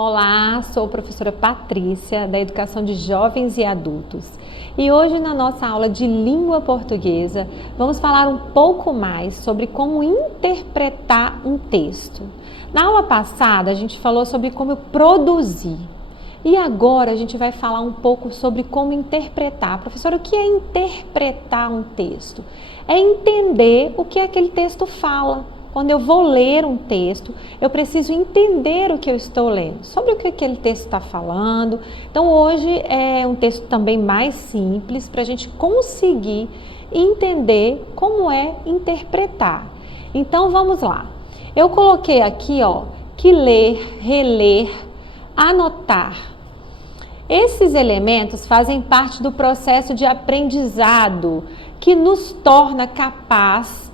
Olá, sou a professora Patrícia, da Educação de Jovens e Adultos. E hoje, na nossa aula de língua portuguesa, vamos falar um pouco mais sobre como interpretar um texto. Na aula passada, a gente falou sobre como produzir. E agora a gente vai falar um pouco sobre como interpretar. Professora, o que é interpretar um texto? É entender o que aquele texto fala. Quando eu vou ler um texto, eu preciso entender o que eu estou lendo, sobre o que aquele texto está falando. Então, hoje é um texto também mais simples para a gente conseguir entender como é interpretar. Então, vamos lá. Eu coloquei aqui, que ler, reler, anotar. Esses elementos fazem parte do processo de aprendizado que nos torna capazes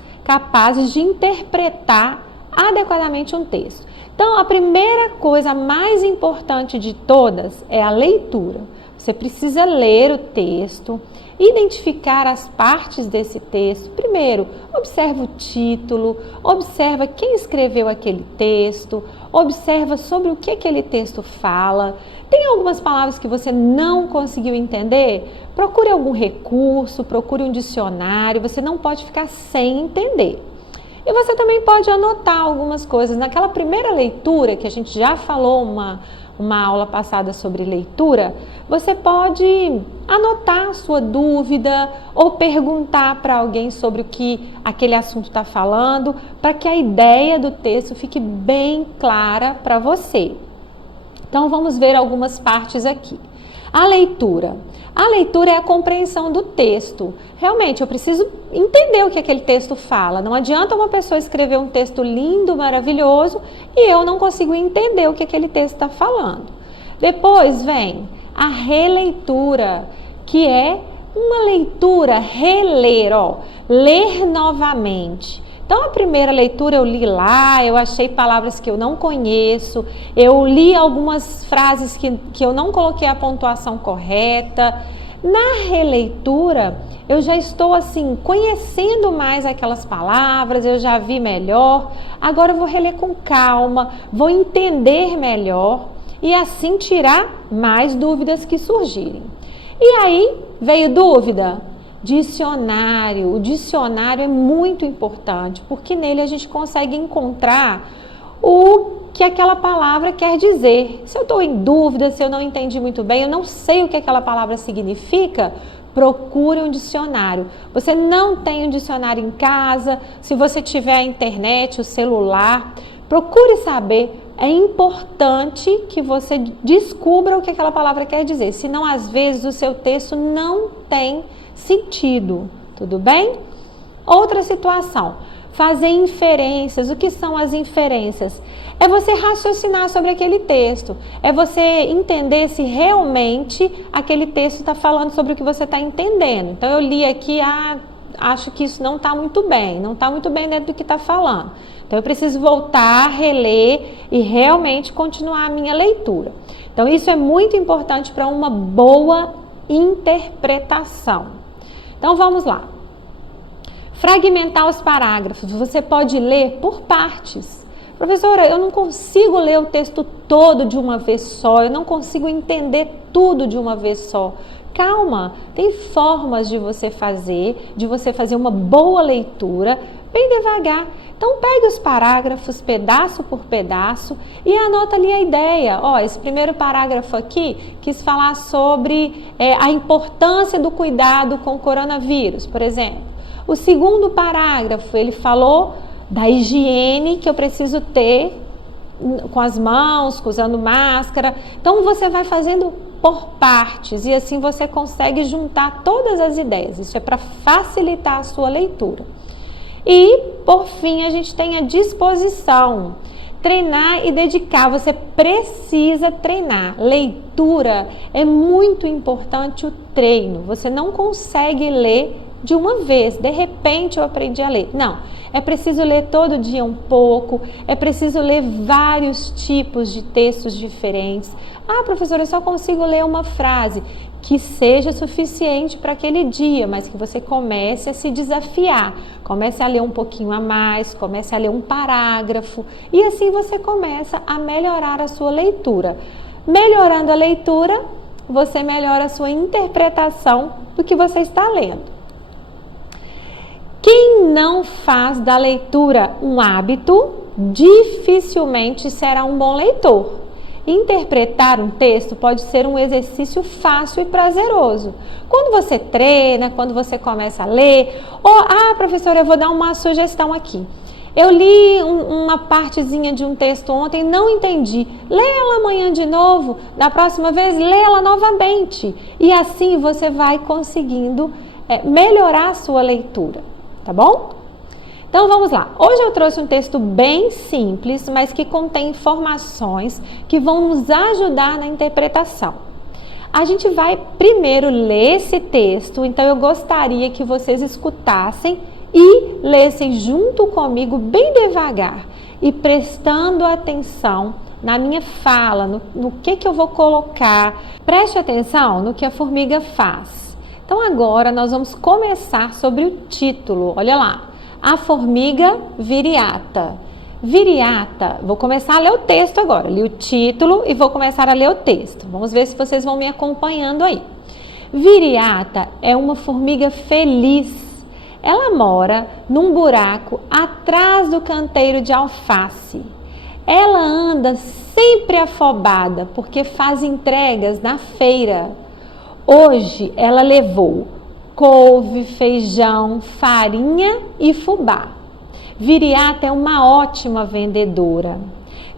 de interpretar adequadamente um texto. Então, a primeira coisa mais importante de todas é a leitura. Você precisa ler o texto, identificar as partes desse texto. Primeiro, observa o título, observa quem escreveu aquele texto, observa sobre o que aquele texto fala. Tem algumas palavras que você não conseguiu entender? Procure algum recurso, procure um dicionário, você não pode ficar sem entender. E você também pode anotar algumas coisas. Naquela primeira leitura, que a gente já falou uma aula passada sobre leitura, você pode anotar a sua dúvida ou perguntar para alguém sobre o que aquele assunto está falando, para que a ideia do texto fique bem clara para você. Então, vamos ver algumas partes aqui. A leitura. A leitura é a compreensão do texto. Realmente, eu preciso entender o que aquele texto fala. Não adianta uma pessoa escrever um texto lindo, maravilhoso, e eu não consigo entender o que aquele texto está falando. Depois vem a releitura, que é uma leitura, reler, ler novamente. Então, a primeira leitura eu li lá, eu achei palavras que eu não conheço, eu li algumas frases que eu não coloquei a pontuação correta. Na releitura, eu já estou conhecendo mais aquelas palavras, eu já vi melhor. Agora eu vou reler com calma, vou entender melhor e assim tirar mais dúvidas que surgirem. E aí, veio dúvida? Dicionário. O dicionário é muito importante, porque nele a gente consegue encontrar o que aquela palavra quer dizer. Se eu estou em dúvida, se eu não entendi muito bem, eu não sei o que aquela palavra significa, procure um dicionário. Você não tem um dicionário em casa, se você tiver a internet, o celular, procure saber. É importante que você descubra o que aquela palavra quer dizer, senão às vezes o seu texto não tem sentido, tudo bem? Outra situação, fazer inferências. O que são as inferências? É você raciocinar sobre aquele texto, é você entender se realmente aquele texto está falando sobre o que você está entendendo. Então eu li aqui, acho que isso não está muito bem, dentro do que está falando. Então eu preciso voltar, reler e realmente continuar a minha leitura. Então isso é muito importante para uma boa interpretação. Então vamos lá. Fragmentar os parágrafos. Você pode ler por partes. Professora, eu não consigo ler o texto todo de uma vez só, eu não consigo entender tudo de uma vez só. Calma, tem formas de você fazer uma boa leitura bem devagar. Então pegue os parágrafos pedaço por pedaço e anota ali a ideia. Esse primeiro parágrafo aqui quis falar sobre a importância do cuidado com o coronavírus, por exemplo. O segundo parágrafo, ele falou da higiene que eu preciso ter com as mãos, usando máscara. Então você vai fazendo por partes e assim você consegue juntar todas as ideias. Isso é para facilitar a sua leitura. E, por fim, a gente tem a disposição. Treinar e dedicar. Você precisa treinar. Leitura é muito importante o treino. Você não consegue ler de uma vez. De repente eu aprendi a ler. Não. É preciso ler todo dia um pouco. É preciso ler vários tipos de textos diferentes. Professora, eu só consigo ler uma frase. que seja suficiente para aquele dia, mas que você comece a se desafiar, comece a ler um pouquinho a mais, comece a ler um parágrafo, e assim você começa a melhorar a sua leitura. Melhorando a leitura, você melhora a sua interpretação do que você está lendo. Quem não faz da leitura um hábito, dificilmente será um bom leitor. Interpretar um texto pode ser um exercício fácil e prazeroso. Quando você treina, quando você começa a ler, professora, eu vou dar uma sugestão aqui. Eu li uma partezinha de um texto ontem, não entendi. Lê ela amanhã de novo, da próxima vez, lê ela novamente. E assim você vai conseguindo melhorar a sua leitura, tá bom? Então vamos lá. Hoje eu trouxe um texto bem simples, mas que contém informações que vão nos ajudar na interpretação. A gente vai primeiro ler esse texto, então eu gostaria que vocês escutassem e lessem junto comigo bem devagar e prestando atenção na minha fala, no que eu vou colocar. Preste atenção no que a formiga faz. Então agora nós vamos começar sobre o título. Olha lá. A formiga viriata. Viriata, vou começar a ler o texto agora. Li o título e vou começar a ler o texto. Vamos ver se vocês vão me acompanhando aí. Viriata é uma formiga feliz. Ela mora num buraco atrás do canteiro de alface. Ela anda sempre afobada porque faz entregas na feira. Hoje ela levou couve, feijão, farinha e fubá. Viriata é uma ótima vendedora.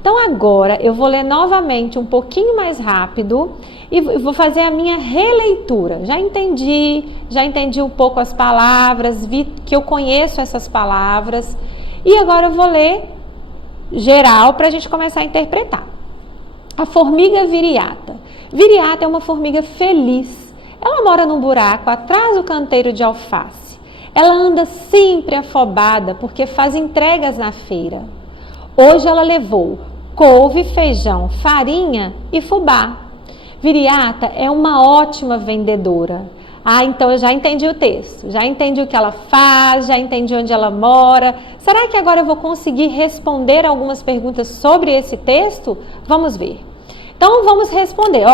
Então agora eu vou ler novamente um pouquinho mais rápido e vou fazer a minha releitura. Já entendi um pouco as palavras, vi que eu conheço essas palavras e agora eu vou ler geral para a gente começar a interpretar. A formiga viriata. Viriata é uma formiga feliz. Ela mora num buraco atrás do canteiro de alface. Ela anda sempre afobada porque faz entregas na feira. Hoje ela levou couve, feijão, farinha e fubá. Viriata é uma ótima vendedora. Então eu já entendi o texto, já entendi o que ela faz, já entendi onde ela mora. Será que agora eu vou conseguir responder algumas perguntas sobre esse texto? Vamos ver. Então vamos responder,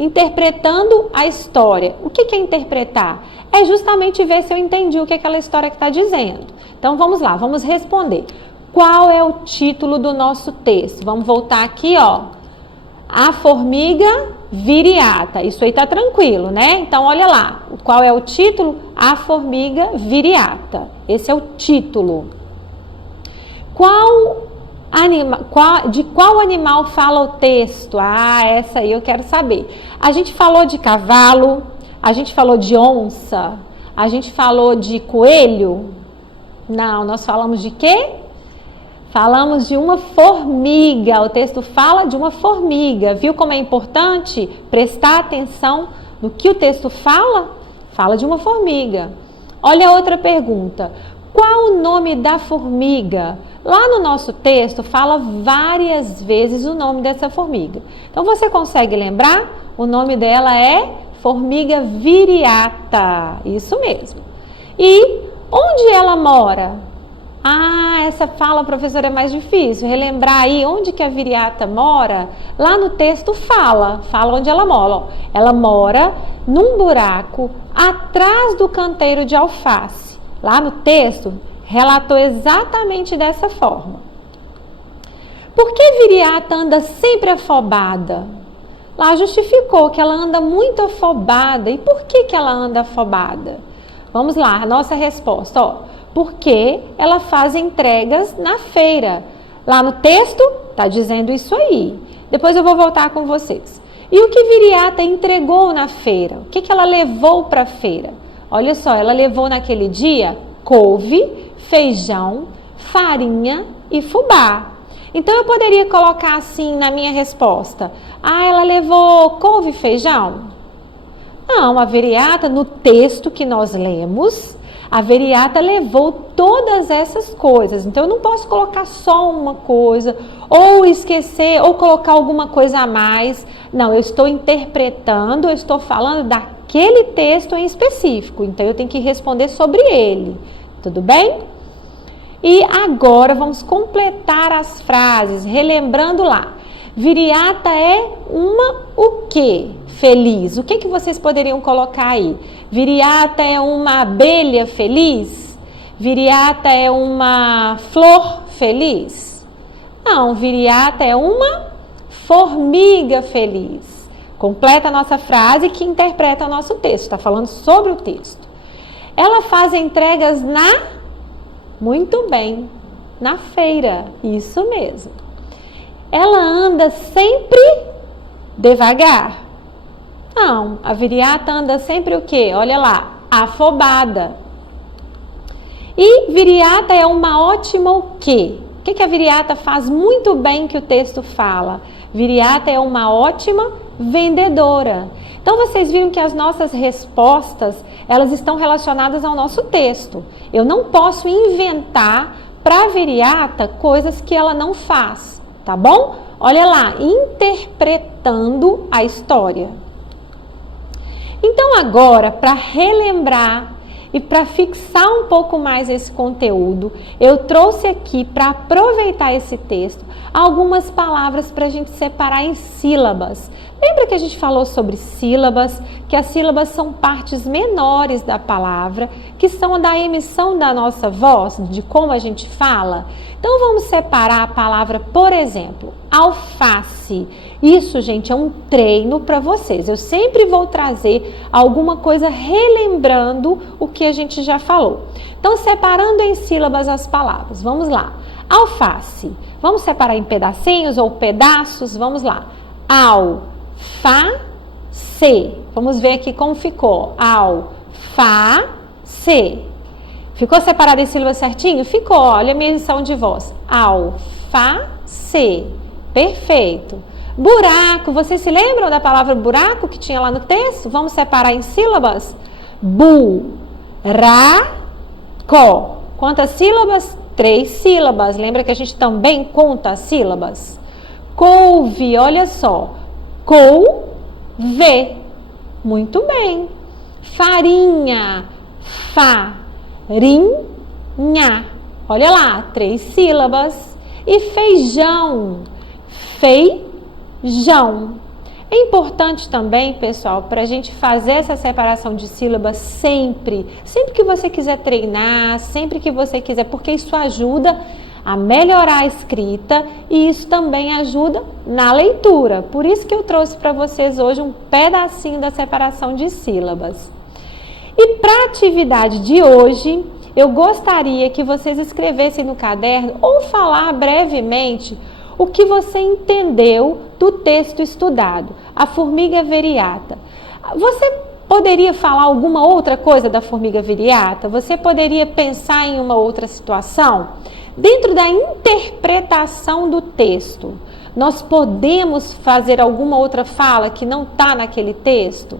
interpretando a história. O que é interpretar? É justamente ver se eu entendi o que aquela história está dizendo. Então vamos lá, vamos responder. Qual é o título do nosso texto? Vamos voltar aqui, A formiga viriata. Isso aí tá tranquilo, né? Então olha lá, qual é o título? A formiga viriata. Esse é o título. De qual animal fala o texto? Essa aí eu quero saber. A gente falou de cavalo, a gente falou de onça, a gente falou de coelho? Não, nós falamos de quê? Falamos de uma formiga. O texto fala de uma formiga. Viu como é importante prestar atenção no que o texto fala? Fala de uma formiga. Olha a outra pergunta. Qual o nome da formiga? Lá no nosso texto fala várias vezes o nome dessa formiga. Então você consegue lembrar? O nome dela é formiga viriata. Isso mesmo. E onde ela mora? Essa fala, professora, é mais difícil. Relembrar aí onde que a viriata mora. Lá no texto fala onde ela mora. Ela mora num buraco atrás do canteiro de alface. Lá no texto relatou exatamente dessa forma. Por que viriata anda sempre afobada? Lá justificou que ela anda muito afobada. E por que ela anda afobada? Vamos lá, a nossa resposta, porque ela faz entregas na feira. Lá no texto está dizendo isso aí. Depois eu vou voltar com vocês. E o que viriata entregou na feira? O que ela levou para a feira? Olha só, ela levou naquele dia couve, feijão, farinha e fubá. Então eu poderia colocar assim na minha resposta: ela levou couve e feijão? Não, a viriata, no texto que nós lemos, A Viriata levou todas essas coisas, então eu não posso colocar só uma coisa, ou esquecer, ou colocar alguma coisa a mais. Não, eu estou interpretando, eu estou falando daquele texto em específico, então eu tenho que responder sobre ele, tudo bem? E agora vamos completar as frases, relembrando lá. Viriata é uma o quê? Feliz. O que que vocês poderiam colocar aí? Viriata é uma abelha feliz? Viriata é uma flor feliz? Não, viriata é uma formiga feliz. Completa a nossa frase que interpreta o nosso texto. Está falando sobre o texto. Ela faz entregas Muito bem, na feira. Isso mesmo. Ela anda sempre devagar? Não, a viriata anda sempre o quê? Olha lá, afobada. E viriata é uma ótima o quê? O que a viriata faz muito bem que o texto fala? Viriata é uma ótima vendedora. Então vocês viram que as nossas respostas, elas estão relacionadas ao nosso texto. Eu não posso inventar para a viriata coisas que ela não faz, tá bom? Olha lá, interpretando a história. Então agora, para relembrar e para fixar um pouco mais esse conteúdo, eu trouxe aqui, para aproveitar esse texto, algumas palavras para a gente separar em sílabas. Lembra que a gente falou sobre sílabas, que as sílabas são partes menores da palavra, que são da emissão da nossa voz, de como a gente fala? Então vamos separar a palavra, por exemplo, alface. Isso, gente, é um treino para vocês. Eu sempre vou trazer alguma coisa relembrando o que a gente já falou. Então, separando em sílabas as palavras. Vamos lá. Alface. Vamos separar em pedacinhos ou pedaços? Vamos lá. Alface. Vamos ver aqui como ficou. Alface. Ficou separado em sílabas certinho? Ficou. Olha a minha edição de voz. Alface. Perfeito. Buraco. Vocês se lembram da palavra buraco que tinha lá no texto? Vamos separar em sílabas? Buraco. Quantas sílabas? 3 sílabas. Lembra que a gente também conta as sílabas? Couve. Olha só. Couve. Muito bem. Farinha. Farinha. Olha lá, 3 sílabas. E feijão. Feijão. É importante também, pessoal, para a gente fazer essa separação de sílabas sempre que você quiser treinar, sempre que você quiser, porque isso ajuda a melhorar a escrita e isso também ajuda na leitura. Por isso que eu trouxe para vocês hoje um pedacinho da separação de sílabas. E para a atividade de hoje, eu gostaria que vocês escrevessem no caderno ou falar brevemente o que você entendeu do texto estudado, a formiga viriata. Você poderia falar alguma outra coisa da formiga viriata? Você poderia pensar em uma outra situação? Dentro da interpretação do texto, nós podemos fazer alguma outra fala que não está naquele texto?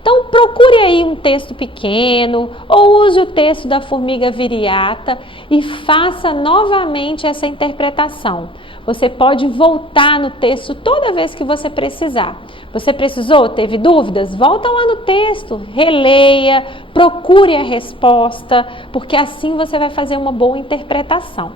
Então, procure aí um texto pequeno ou use o texto da formiga viriata e faça novamente essa interpretação. Você pode voltar no texto toda vez que você precisar. Você precisou? Teve dúvidas? Volta lá no texto, releia, procure a resposta, porque assim você vai fazer uma boa interpretação.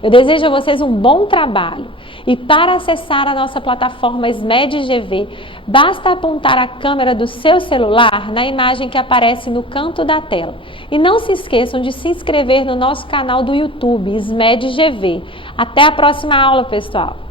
Eu desejo a vocês um bom trabalho. E para acessar a nossa plataforma SMED-GV, basta apontar a câmera do seu celular na imagem que aparece no canto da tela. E não se esqueçam de se inscrever no nosso canal do YouTube, SMED-GV. Até a próxima aula, pessoal!